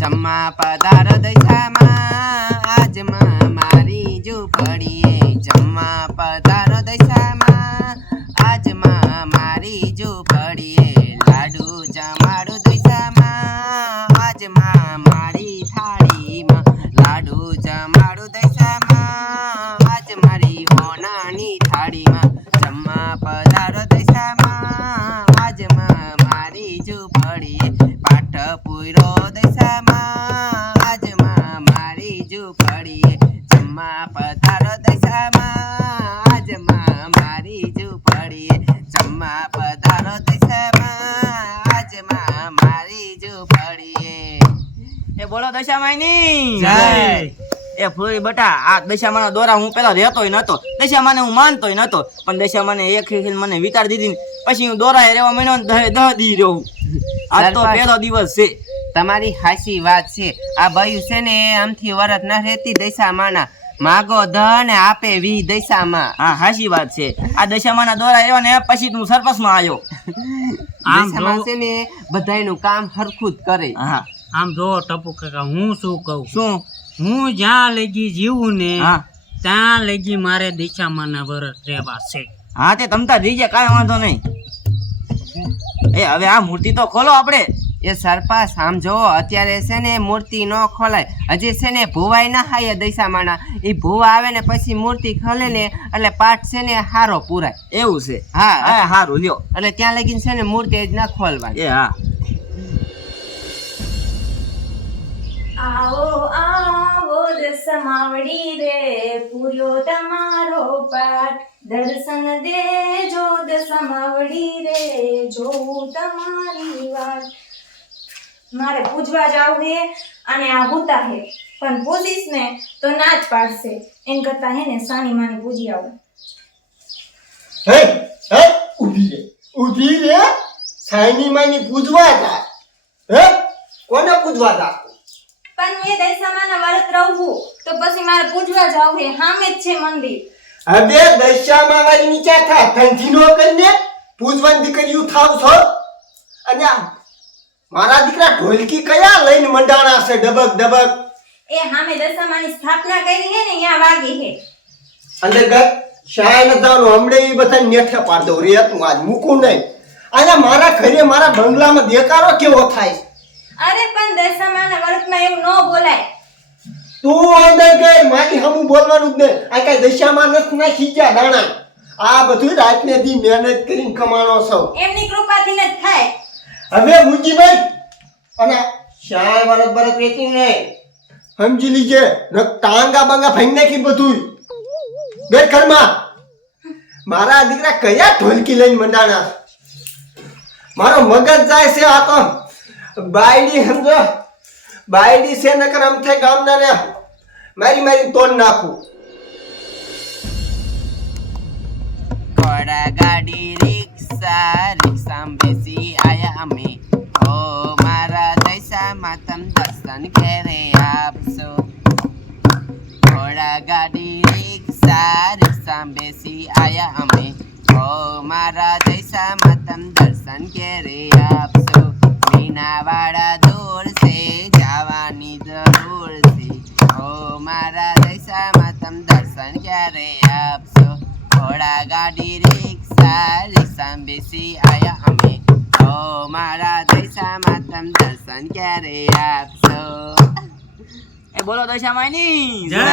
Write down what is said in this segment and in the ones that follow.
જમવા પધારો દશામાં આજમાં મારી ઝૂંપડીએ જમવા પધારો દશામાં આજમાં મારી ઝૂંપડીએ લાડુ જમાડું દશામાં આજમાં મારી થાળીમાં લાડુ જમાડું દૈસામાં આજ મારી હોનાની થાળીમાં જમવા પધારો દશામાં આજમાં મારી ઝૂંપડીએ પાઠ પૂરો બોલો જય. એ ફૂલી બટા આ દશામાના દોરા હું પેલા રહેતોય નતો દશામાને હું માનતોય નતો પણ દશામાને એક એક મને વિતાર દીધી પછી હું દોરા રહેવા માંડ્યો દહ દી રહું. આજ તો પહેલો દિવસ છે. તમારી હાસી વાત છે. આ ભાઈ છે ને આમથી વરત ન રહેતી દશામાના. માગો ધ ને આપે વી દશામાં. હા હાસી વાત છે. આ દશામાના દોરા આવ્યા ને પછી તું સરપસમાં આવ્યો. આમ દશામાં છે ને બધાયનું કામ હરખું જ કરે. હા. આમ જો ટપુ કાકા હું શું કહું? શું? હું જ્યાં લગી જીવું ને હા. ત્યાં લગી મારે દિશામાના વરસ રહેવા છે. હા તે તમતા રીજે કાંઈ વાંધો નહીં. એ હવે આ મૂર્તિ તો ખોલો આપણે. એ સરપાસ આમ જોવો અત્યારે છે ને મૂર્તિ ન ખોલાય. હજી છે ને ભુવાય ના હાય દશામાના. એ ભુવા આવે ને પછી મૂર્તિ ખોલે ને એટલે પાઠ છે ને હારો પૂરાય. એવું છે? હા. હા હારું લ્યો. એટલે ત્યાં લગીને છે ને મૂર્તિ જ ના ખોલવાની. એ હા. આવો આવો દસમાવડી રે પૂર્યો તમારો પાઠ. દર્શન દેજો દસમાવડી રે જોઉં તમારી વાત. મારે પૂજવા જાવ હે અને આ હુતા હે, પણ પૂજીશ ને તો ના જ પાડશે. એમ કરતા હે ને સાની માની પૂજી આવું. હે હે, ઊભી રે ઊભી રે, સાની માની પૂજવા તા હે, કોને પૂજવા તા પણ એ દૈસામાના વ્રત રહું તો પછી મારે પૂજવા જાવ હે સામે જ છે મંદિર. હવે દશામાં વાળી નીચે થા? ધનથી નો કરીને પૂજવાન દીકરીયું થાવ છો? અને મારા દીકરા ઢોલકી કયા લઈને મંડાણા છે? ડબક ડબક. એ હામે દશામાની સ્થાપના કરી હે ને ત્યાં વાગી હે. અંદર અંતર્ગત શાયન જવાનું હમણે એ બધા નેઠે પાડ દઉં. રે તું આજ મૂકું નહીં. અને મારા ઘરે મારા બંગલામાં દેકારો કેવો થાય? અરે પણ દશામાના વ્રતમાં એવું ન બોલાય. તું અંદર ગઈ મારી હમું બોલવાનું જ નહીં. આ કઈ દશામાં નથી નાખી ગયા દાણા. આ બધું રાતને દી મહેનત કરીને કમાણો છો. એમની કૃપાથી જ થાય. હવે મુજીભાઈ અને શાય વરસ ભરત વેચી નહીં સમજી લીજે ટાંગા બાંગા ફાઈ નાખી બધું બે ઘરમાં. મારા દીકરા કયા ઢોલકી લઈને મંડાણા? મારો મગજ જાય છે આ તો. બાયડી સમજો. બાયડી છે નકર આમ થાય ગામના ને મારી મારી તોડ નાખું. ઘોડા ગાડી, રિક્ષા, રિક્ષામાં બેસી આયા અમે. ઓ મારા દશામાં માતમ દર્શન ઘેરે આપશો. ઘોડા ગાડી, રિક્ષા, રિક્ષામાં બેસી આયા અમે. ઓ મારા દશામાં માતમ દર્શન ઘેરે આપશો મીનાવાળા દૂર છે જવાની જરૂર છે. ઓ મારા દશામાં તમ દર્શન ક્યારે આપશો? ઘોડા ગાડી રિક્ષા રિક્ષામાં બેસી આયા અમે. ઓ મારા દશામાં તમ દર્શન ક્યારે આપશો? એ બોલો દશામાઈની જય.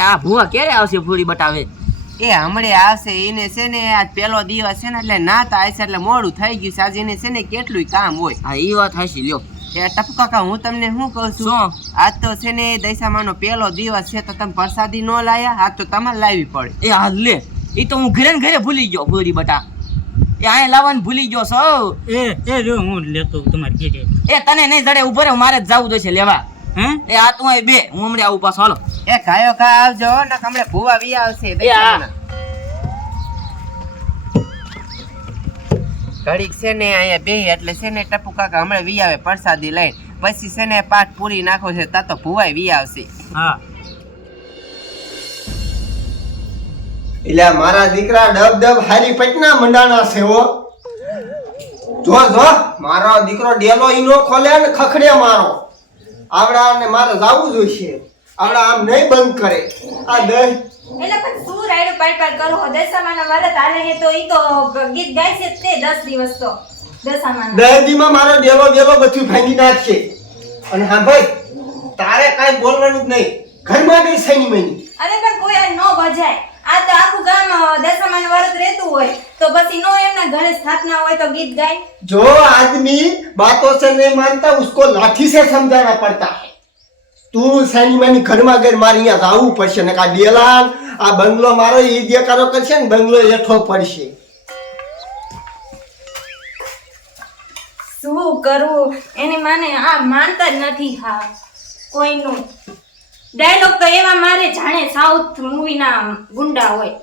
આ ભૂવા ક્યારે આવશે ફૂડી બટાવે એ હમણે આવશે એને છે ને આજ પેલો દિવસ છે ને એટલે નાતા આવશે એટલે મોડું થઈ ગયું છે. આજે એને છે ને કેટલું કામ હોય. હા એ વાત હાચી લ્યો. એ ટપકાકા હું તમને શું કહું છું? આજ તો છે ને દશામાનો પેલો દિવસ છે તો તમે પ્રસાદી ન લાયા? આજ તો તમારે લાવવી પડે. એ હા લે. એ તો હું ઘરે ને ઘરે ભૂલી ગયો ફૂડી બટા. એ અહીંયા લાવવાનું ભૂલી ગયો છો? એ એ જો હું લેતો તમારે ઘેરે. એ તને નહીં જડે ઊભો રહે મારે જ જવું જોઈશે લેવા. હે? એ આ તું બે હું હમણાં આવું પાછો હાલો. એ ખાયો કા આવજો ને કમળે ભૂવા વી આવશે. ઘડીક છે ને અહીંયા બે એટલે છે ને ટપુ કાકા હમણાં વી આવે પ્રસાદી લઈને. પછી છે ને પાઠ પૂરી નાખો છે તા તો ભૂવાય વી આવશે. હા. એટલે મારા દીકરા ડબ ડબ હારી પટના મંડાણા છે હો. જો જો મારો દીકરો ડેલો ઈનો ખોલે ને ખખડે મારો. આવડા ને મારે જાવું જોઈશે. આપણે આમ નહીં બંધ કરે. આ દસ એટલે પણ શું રાયડું પાડ પાડ કરો? હો દસ સામાન અમારે તાલે હે તો ઈ તો ગીત ગાય છે તે 10 દિવસ તો. દસ સામાન દસ મારો ડેલો ડેલો બધું ભાંગી નાખશે. અને હા ભાઈ તારે કાઈ બોલવાનું જ નહીં. ઘરમાં નહીં સની મની અરે પણ કોઈ આ નો બજાય. આ તો આખું ગામ દશામાન વરત રહેતું હોય. તો પછી નો એમના ઘરે સ્થાપના હોય તો ગીત ગાય? જો આદમી બાતો સે ને માનતા ઉસકો લાઠી સે સમજાના પડતા. હે તું સાની ઘરમાં ઘર મારે અહીંયા આવવું પડશે. ને કા ડેલાન આ બંગલો મારો એ દેકારો કરશે ને બંગલો હેઠો પડશે. શું કરવું એને માને આ માનતા જ નથી હા. કોઈનું. ડાયલોગ તો એવા મારે જાણે સાઉથ મૂવીના ગુંડા હોય.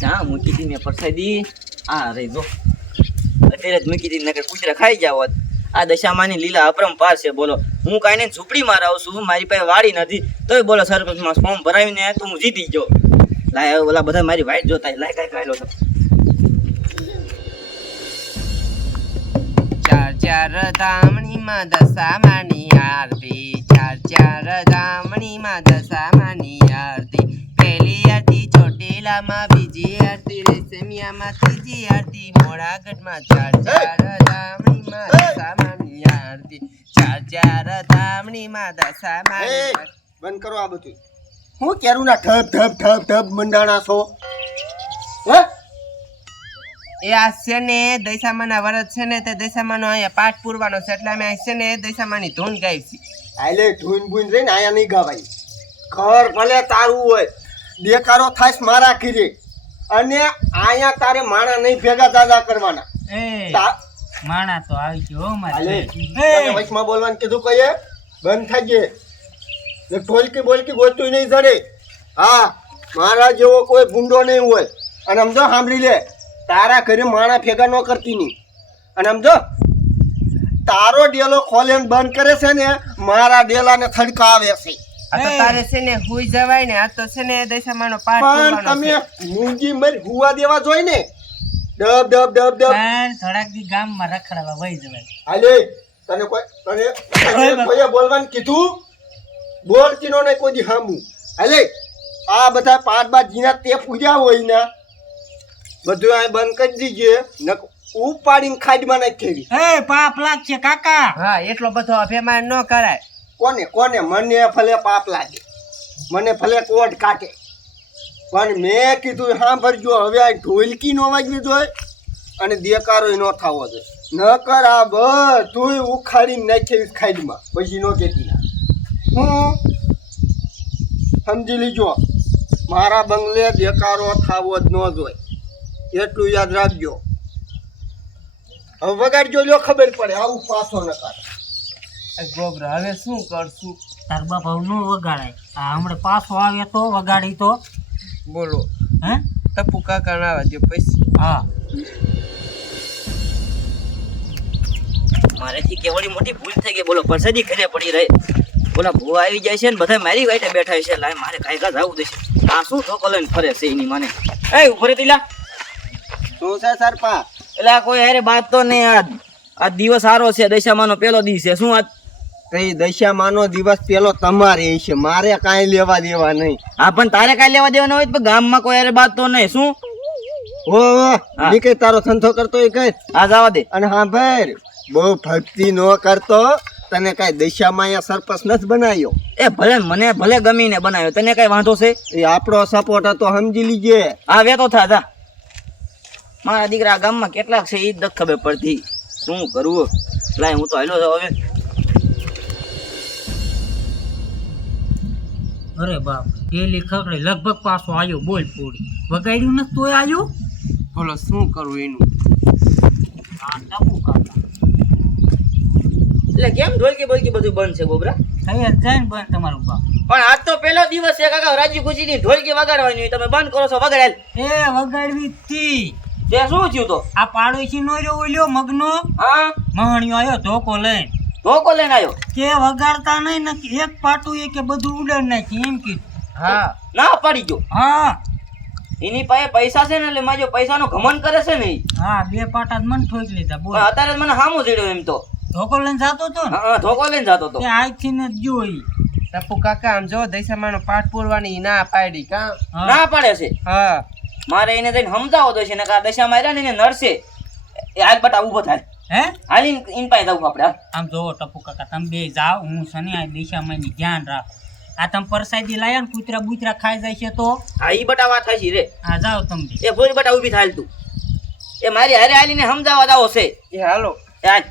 શા મૂકી હતી મેં પરસાદી? આ રે જો. અત્યારે જ મૂકી હતી નકર કૂતરા ખાઈ જાવ. આ દશામાંની લીલા અપરંપાર છે, બોલો. હું કાંઈ નહીં ઝૂંપડીમાં રહું છું, મારી પાસે વાડી નથી. તોય બોલો, સરપંચમાં ફોર્મ ભરાવીને તો હું જીતી ગયો. લાય ઓલા બધા મારી વાઈટ જોતા લાય કાંઈ કાંઈ લો તો. ચાર ચાર દશા દશામાની આરતી. ચાર ચાર ધામણીમાં દશામાની આરતી. પહેલી આરતી ચોટીલામાં રેશમિયામાં ત્રીજી આરતી મોડાગઢમાં ચાર ચાર ધામણીમાં દશામાની આરતી. ચાર ચાર ધામણીમાં દશામાની. બંધ કરો આ બધું. હું કેરું ના ઠપ ઠપ ઠપ ઠપ મંડાણા છો? હે? એ આ છે ને દૈસામાના વરદ છે ને તે દૈસામાનો અહીંયા પાઠ પૂરવાનો છે. એટલે અમે આ છે ને દૈસામાની ધૂન ગાઈ છે આલે ધૂન બૂન રહીને આયા નહીં ગાવાય. ઘર ભલે તારું હોય. દેકારો થાશ મારા ઘીરે. અને આયા તારે માણા નહીં ભેગા દાદા કરવાના. માણા તો આવી ગયો હો મારે વચમાં બોલવાનું કીધું કહીએ બંધ થઈ ગયે. ને ઢોલકી બોલકી ગોતું નહીં જડે. હા મારા જેવો કોઈ ગુંડો નહીં હોય. અને સમજો સાંભળી લે તારા ઘરે માણા ભેગા ન કરતી નહીં. અને સમજો તારો ડેલો ખોલે બંધ કરે છે ને મારા ડેલાને થડકા આવે છે. આ તો તારે છે ને હુઈ જવાય ને આ તો છે ને પાઠ પણ તમે હુવા દેવા જોઈ ને? ડબ ડબ ડબ ડબ. થોડાક દી ગામમાં રખડાવા વહી જવાય. હાલે તને કોઈ તને તને બોલવાનું કીધું? બોલતી નો નહીં કોઈ દી હામું. હાલે આ બધા પાંચ બાદ જીના તે પૂજ્યા હોય ને બધું આ બંધ કરી દીજે નક ઉપાડીને ખાડમાં નાખી દેવી એ પાપ લાગશે કાકા. હા એટલો બધો અભિમાન ન કરાય. કોને કોને? મને ભલે પાપ લાગે. મને ભલે કોટ કાટે પણ મેં કીધું, સાંભળજો, હવે આ ઢોલકી નો વાગવી જોઈએ અને દેકારો નો થવો જોઈએ. નકર આ બધું ઉખાડી નાખી ખાઈડમાં પછી નો કેતી હું સમજી લીજો, મારા બંગલે દેકારો થાવો જ ન જોઈએ. એટલું યાદ રાખજો. હવે વગાડજો જો ખબર પડે. આવું પાછો ન કર એ ગોબરા હવે શું કરશું? તાર બાપા નું વગાડાય. આ હમણાં પાછો આવે તો વગાડી તો. બોલો. હે? ટપુ કાકા ના આવજો પછી હા. મારેથી કેવડી મોટી ભૂલ થઈ ગઈ. બોલો પરસાદી ઘરે પડી રહે. બોલા ભૂ આવી જાય છે ને બધા મારી વાઈટે બેઠા છે. લાય મારે કાંઈ કાંઈ જવું દેશે. આ શું ધોકો લઈને ફરે છે એની મને? એ ઊભો રે તીલા શું છે સરપા એટલે આ કોઈ હારે વાત તો નહીં આ આ દિવસ સારો છે દશામાનો પહેલો દિવસ છે. શું આજ કઈ દશામાનો દિવસ પેલો તમારે છે. મારે કાંઈ લેવા દેવા નહીં. હા પણ તારે કાંઈ લેવા દેવાના હોય તો ગામમાં કોઈ અરે બાત તો નહીં શું? ઓ નીકળ તારો ધંધો કરતો એ કઈ. આ જવા દે. અને હા ભાઈ બહુ ભક્તિ નો કરતો તને કાંઈ દશામાં અહીંયા સરપંચ નથી બનાવ્યો? એ ભલે મને ભલે ગમીને બનાવ્યો તને કઈ વાંધો છે? એ આપણો સપોર્ટ હતો સમજી લીજે. આ વેતો થા જા. મારા દીકરા ગામમાં કેટલાક છે એ જ ખબર પડતી. શું કરવું લાય હું તો હેલો હવે. અરે બાપ પેલી ખકડી લગભગ પાછો આવ્યો બોલ પૂરી વગાડ્યું નથી તોય આવ્યો બોલો શું કરવું એનું? હા ટપુ કાકા. એટલે કેમ ઢોલકી બોલકી બધું બંધ છે ગોબરા થઈ જાય ને બંધ તમારું બાપ. પણ આજ તો પહેલો દિવસ છે કાકા રાજી ખુશી ની ઢોલકી વગાડવાની હોય તમે બંધ કરો છો વગાડેલ. એ વગાડવી જ તી. તે શું થયું તો? આ પાડોશી નો રહ્યો ઓલ્યો મગનો? હા. મહણિયો આવ્યો ધોકો લઈને. ધોકો લઈને આવ્યો કે વગાડતા નહીં ને એક પાટું એ કે બધું ઉડે નાખી એમ કીધું હા. ના પાડી ગયો. હા. એની પાસે પૈસા છે ને એટલે માજો પૈસાનો ઘમંડ કરે છે ને હા બે પાટા જ મન ઠોકી લીધા બોલ. અત્યારે મને સામું જડ્યો એમ તો. ધોકો લઈને જાતો તો ને? હા, ધોકો લઈને જતો તો આજથી ને જોઈ ટપુ કાકા આમ જો દશામાનો પાઠ પૂરવાની ના પાડી કા? ના પાડે છે? હા. મારે એને જઈને સમજાવો દો છે ને કા આ દશા માર્યા ને એને નડશે. હાલ બટા ઊભો થાય. હે? હાલ ઇન પાસે જવું આપણે આમ જોવો ટપુ કાકા તમે બે જાઓ હું શનિ આ દિશામાં ધ્યાન રાખ. આ તમે પરસાદી લાયા ને કૂતરા બૂતરા ખાઈ જાય છે તો? હા ઈ બટા વાત થાય છે રે. આ જાઓ તમે એ ભૂરી બટા ઊભી થાય તું. એ મારી હારે હાલીને સમજાવવા જાવો છે. એ હાલો. હાલ.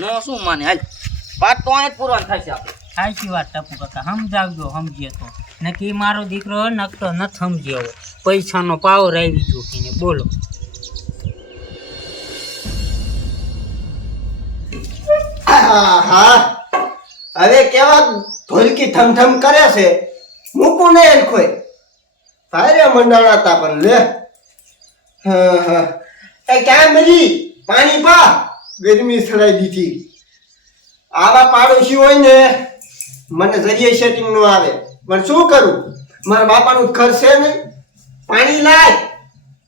નો શું માને હાલ. વાત તો અહીંયા જ પૂરવાનું થાય છે આપણે સાચી વાત ટપુ કાકા સમજાવજો સમજીએ તો. નક્કી મારો દીકરો નકતો નથી સમજ્યો પૈસાનો પાવર આવી ગયો બોલો. આહા. હવે કેવા ઢોલકી થમથમ કરે છે. મૂકું ને એને કોઈ. તારે મંડાણા તા પણ લે. હા, હા. એ ક્યાં મળી પાણી પા. ગરમી સડાઈ દીધી. આવા પાડોશી હોય ને મને જરીએ સેટિંગ નો આવે. પણ શું કરું? મારા બાપાનું ઘર છે ને પાણી લાય.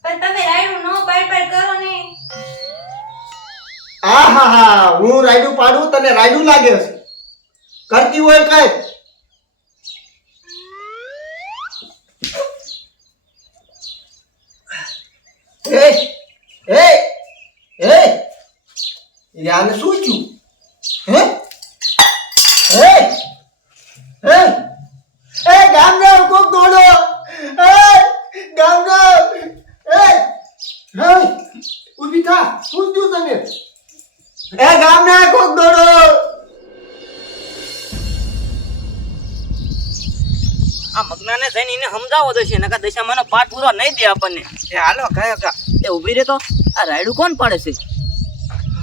પણ તમે રાયડું નો પાડ પાડ કરો ને. આ હા હા. હું રાયડું પાડું, તને રાયડું લાગે છે કરતી હોય કઈ. એ એ એ. યાને શું થયું? આ મગનાને જઈને એને સમજાવો તો છે નકા દશામાનો પાઠ પૂરો નહીં દે આપણને. એ હાલો કયો કા એ ઊભી રહે તો આ રાયડું કોણ પાડે છે?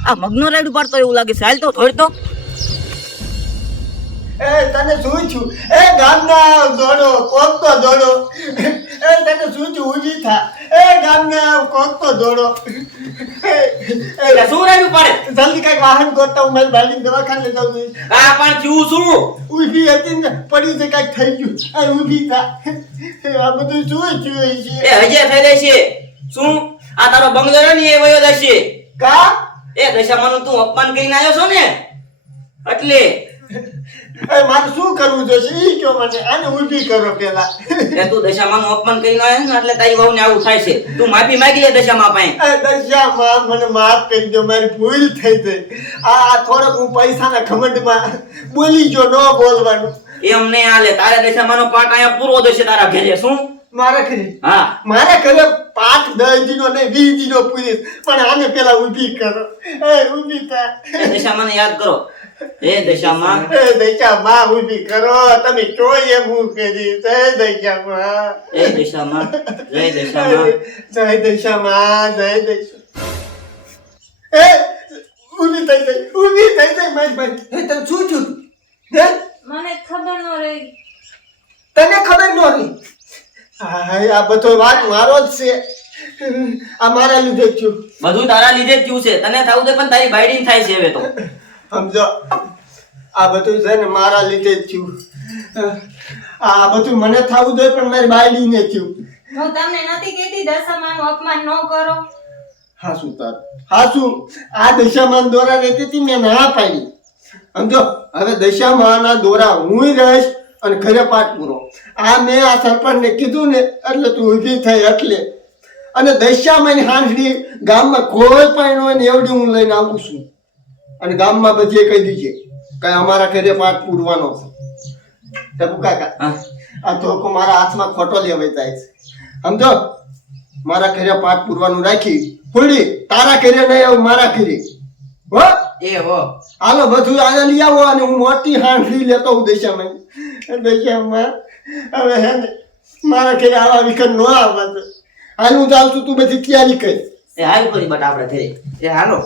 આ મગનો રાયડું પાડતો એવું લાગે છે. હાલ તો થોડી તો એ તને શું છું એ ગામના જોડો કોક તો જોડો એ તને શું છું ઊભી થા. એ ગામના કોક તો દોડો. એ, એટલે શું રાયડું પાડે? જલ્દી કંઈક વાહન ગોતતા હું મારી દવાખાને લઈ જાઉં છું. આ પણ થયું શું? ઊભી હતી ને પડી છે કંઈક થઈ ગયું. આ ઊભી થા. આ બધું શું થયું એ છે હજે થઈ રહેશે શું? આ તારો બંગલો ને એ વયો જશે. કા? એ દશામાનું તું અપમાન કરીને આવ્યો છો ને? એટલે મારે શું કરવું જોઈશે ઈ કયો મને આને ઊભી કરો પેલા. એ તું દશામાનું અપમાન કરી ના ને એટલે તારી વહુને આવું થાય છે. તું માફી માંગી લે દશામાં પાસે. દશામાં મને માફ કરી દો મારી ભૂલ થઈ ગઈ. આ થોડોક હું પૈસાના ઘમંડમાં બોલી ગયો ન બોલવાનું. એમ નહીં હાલે તારે દશામાનો પાઠ અહીંયા પૂરો થશે તારા ઘરે શું? મારા ઘરે? હા. મારા ઘરે પાઠ દસ દિનો ને વીસ દિનો પૂરી પણ આને પેલા ઊભી કરો. એ ઊભી થા. દશામાં યાદ કરો. એ દશામાં? એ દશામાં ઊભી કરો તમે ચોય એમ હું કરી જય દશામાં. એ દશામાં? જય દશામાં? જય દશામાં જય દશા એ ઊભી થઈ ગઈ ઊભી થઈ ગઈ મારી ભાઈ. એ તને શું છું હે? મને ખબર ન રહી. તને ખબર ન રહી? હા આ બધો વાત મારો જ છે. આ મારા લીધે જ છું બધું તારા લીધે જ થયું છે. તને થવું છે પણ તારી બાઈડિંગ થાય છે હવે તો. સમજો? આ બધું છે ને મારા લીધે જ થયું. આ બધું મને થવું જોઈએ પણ મારી બાયડીને થયું. હું તમને નથી કહેતી દશામાનું અપમાન ન કરો? હાસુ તાર. હાસુ. આ દશામાન દોરા રહેતી હતી મેં ના પાડી. સમજો? હવે દશામાના દોરા હું રહીશ અને ઘરે પાઠ પૂરો. આ મેં આ સરપંચને કીધું ને એટલે તું ઊભી થઈ એટલે. અને દશામાની હાંસડી ગામમાં કોઈ પણ હોય ને એવડી હું લઈને આવું છું. અને ગામમાં બધી કહી દીજે કે અમારા ઘરે પાઠ પૂરવાનો છે. ટપુ કાકા આ ધોકો મારા હાથમાં ખોટો લેવાય જાય છે. સમજો? મારા ઘરે પાઠ પૂરવાનું રાખી ફૂડી તારા ઘરે નહીં આવું મારા ઘરે. હો? એ હો. હાલો બધું અહીંયા લઈ આવો અને હું મોટી હાંસડી લેતો હું દશામાં. દશામાં હવે હે મારા ઘરે આવા વિકન ન આવવા હાલ હું જાઉં છું તું બધી તૈયારી કરી. એ હાલ કરી બટ આપણે થઈ એ હાલો.